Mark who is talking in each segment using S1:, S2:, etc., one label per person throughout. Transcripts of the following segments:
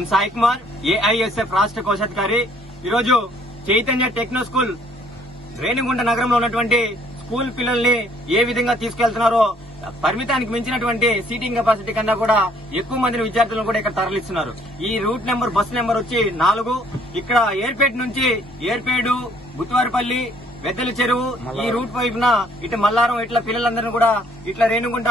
S1: ఎం Sai Kumar AISF రాష్ట్ర కోశాధికారి. ఈరోజు చైతన్య టెక్నో స్కూల్ రేణిగుంట నగరంలో ఉన్నటువంటి స్కూల్ పిల్లల్ని ఏ విధంగా తీసుకెళ్తున్నారో పరిమితానికి మించినటువంటి సీటింగ్ కెపాసిటీ కన్నా కూడా ఎక్కువ మందిని విద్యార్థులను కూడా ఇక్కడ తరలిస్తున్నారు. ఈ రూట్ నెంబర్ బస్సు నెంబర్ వచ్చి నాలుగు. ఇక్కడ ఏర్పేట నుంచి ఏర్పేడు బుత్వారిపల్లి వెద్దల చెరువు ఈ రూట్ వైపున ఇటు మల్లారం ఇట్లా పిల్లలందరినీ కూడా ఇట్లా రేణుగుంట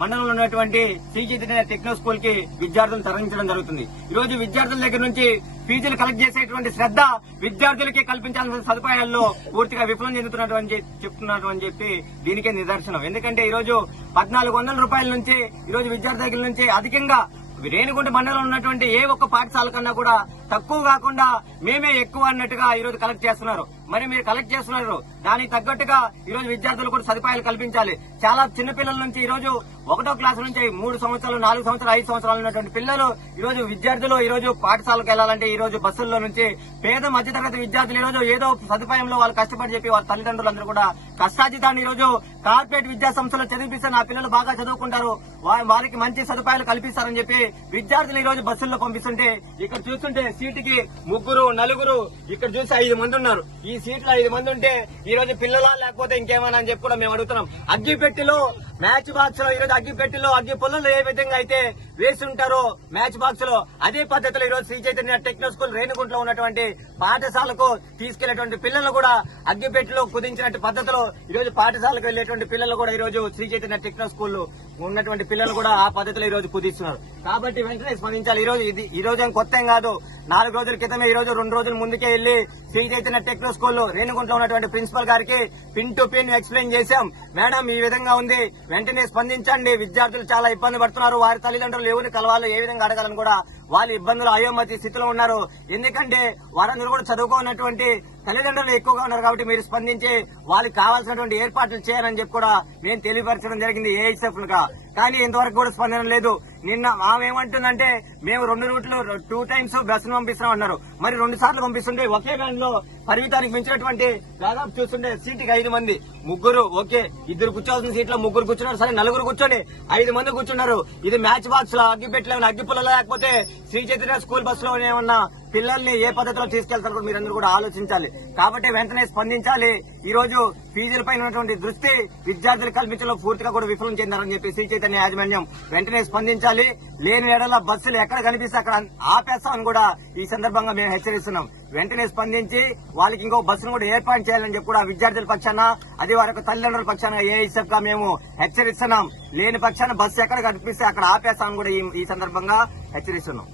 S1: మండలంలో ఉన్నటువంటి శ్రీ చైతన్య టెక్నో స్కూల్కి విద్యార్థులను తరలించడం జరుగుతుంది. ఈ రోజు విద్యార్థుల దగ్గర నుంచి ఫీజులు కలెక్ట్ చేసేటువంటి శ్రద్ధ విద్యార్థులకి కల్పించాల్సిన సదుపాయాల్లో పూర్తిగా విఫలం చెందుతున్నటువంటి చెప్తున్నట్టు అని చెప్పి దీనికే నిదర్శనం. ఎందుకంటే ఈ రోజు పద్నాలుగు వందల రూపాయల నుంచి ఈ రోజు విద్యార్థి దగ్గర నుంచి అధికంగా రేణిగుంట మండలంలో ఉన్నటువంటి ఏ ఒక్క పాఠశాల కన్నా కూడా తక్కువ కాకుండా మేమే ఎక్కువ అన్నట్టుగా ఈ రోజు కలెక్ట్ చేస్తున్నారు. మరి మీరు కలెక్ట్ చేస్తున్నారు. దానికి తగ్గట్టుగా ఈ రోజు విద్యార్థులు కూడా సదుపాయాలు కల్పించాలి. చాలా చిన్న పిల్లల నుంచి ఈ రోజు ఒకటో క్లాస్ నుంచి మూడు సంవత్సరాలు నాలుగు సంవత్సరాలు ఐదు సంవత్సరాలు ఉన్నటువంటి పిల్లలు ఈ రోజు విద్యార్థులు ఈ రోజు పాఠశాలకు వెళ్ళాలంటే ఈ రోజు బస్సుల్లో నుంచి పేద మధ్యతరగతి విద్యార్థులు ఈ రోజు ఏదో సదుపాయంలో వాళ్ళు కష్టపడి చెప్పి వాళ్ళ తల్లిదండ్రులందరూ కూడా కష్టాజితాన్ని ఈ రోజు కార్పొరేట్ విద్యా సంస్థలో చదివిస్తే నా పిల్లలు బాగా చదువుకుంటారు. వారికి మంచి సదుపాయాలు కల్పిస్తారని చెప్పి విద్యార్థులు ఈ రోజు బస్సుల్లో పంపిస్తుంటే ఇక్కడ చూస్తుంటే సీటుకి ముగ్గురు నలుగురు ఇక్కడ చూసి ఐదు మంది ఉన్నారు. ఈ సీట్లో ఐదు మంది ఉంటే ఈ రోజు పిల్లలా లేకపోతే ఇంకేమైనా అని చెప్పి కూడా మేము అడుగుతున్నాం. అగ్గిపెట్టిలో మ్యాచ్ బాక్స్లో ఈ రోజు అగ్గిపెట్టిలో అగ్గి పొలంలో ఏ విధంగా అయితే వేసి ఉంటారో మ్యాచ్ బాక్స్లో అదే పద్ధతిలో ఈ రోజు శ్రీ చైతన్య టెక్నో స్కూల్ రేణుగుంటలో ఉన్నటువంటి పాఠశాలకు తీసుకెళ్ళేటువంటి పిల్లలు కూడా అగ్గిపెట్టిలో కుదించినట్టు పద్ధతిలో ఈ రోజు పాఠశాలకు వెళ్ళేటువంటి పిల్లలు కూడా ఈ రోజు శ్రీ చైతన్య టెక్నో స్కూల్ ఉన్నటువంటి పిల్లలు కూడా ఆ పద్ధతిలో ఈ రోజు కుదిస్తున్నారు. కాబట్టి వెంటనే స్పందించాలి. ఈ రోజు ఇది ఈ రోజు ఏం కొత్త కాదు. నాలుగు రోజుల క్రితమే ఈ రోజు రెండు రోజుల ముందుకే వెళ్ళి శ్రీ చైతన్య టెక్నో స్కూల్ రేణుగుంటలో ఉన్నటువంటి ప్రిన్సిపల్ గారికి పిన్ టు పిన్ ఎక్స్ప్లెయిన్ చేశాం. మేడం ఈ విధంగా ఉంది. వెంటనే స్పందించండి. విద్యార్థులు చాలా ఇబ్బంది పడుతున్నారు. వారి తల్లిదండ్రులు ఎవరిని కలవాలో. ఏ విధంగా అడగాలని కూడా వాళ్ళు ఇబ్బందులు అయోమతి స్థితిలో ఉన్నారు. ఎందుకంటే వారందరూ కూడా చదువుకోనటువంటి తల్లిదండ్రులు ఎక్కువగా ఉన్నారు కాబట్టి మీరు స్పందించి వాళ్ళకి కావాల్సినటువంటి ఏర్పాట్లు చేయాలని చెప్పి కూడా నేను తెలియపరచడం జరిగింది. ఏఐసెఫ్గా కానీ ఇంతవరకు కూడా స్పందన లేదు. నిన్న ఆమె ఏమంటుందంటే మేము రెండు రూట్లు టూ టైమ్స్ బస్సును పంపిస్తున్నాం అన్నారు మరి రెండు సార్లు పంపిస్తుంటే ఒకే వ్యాన్లో పరిమితానికి మించినటువంటి దాదాపు చూస్తుంటే సీటుకి ఐదు మంది. ముగ్గురు ఓకే ఇద్దరు కూర్చోవాల్సిన సీట్లో ముగ్గురు కూర్చున్నారు. సరే నలుగురు కూర్చోండి. ఐదు మంది కూర్చున్నారు. ఇది మ్యాచ్ బాక్స్లో అగ్గి పెట్టలేము అగ్గి లేకపోతే శ్రీ చైతన్య స్కూల్ బస్లో ఏమన్నా పిల్లల్ని ఏ పద్ధతిలో తీసుకెళ్తారో కూడా మీరందరూ కూడా ఆలోచించాలి. కాబట్టి వెంటనే స్పందించాలి. ఈ రోజు ఫీజులపై ఉన్నటువంటి దృష్టి విద్యార్థులు కల్పించడంలో పూర్తిగా కూడా విఫలం చెందారని చెప్పి శ్రీ చైతన్య యాజమాన్యం వెంటనే స్పందించాలి. లేని ఏడల బస్సులు ఎక్కడ కనిపిస్తే అక్కడ ఆపేస్తామని కూడా ఈ సందర్భంగా మేము హెచ్చరిస్తున్నాం. వెంటనే స్పందించి వాళ్ళకి ఇంకో బస్సును కూడా ఏర్పాటు చేయాలని చెప్పి కూడా విద్యార్థుల పక్షాన అది వారి యొక్క తల్లిదండ్రుల పక్షాన ఏఐసెఫ్గా మేము హెచ్చరిస్తున్నాం. లేని పక్షాన బస్సు ఎక్కడ కనిపిస్తే అక్కడ ఆపేస్తామని కూడా ఈ సందర్భంగా హెచ్చరిస్తున్నాం.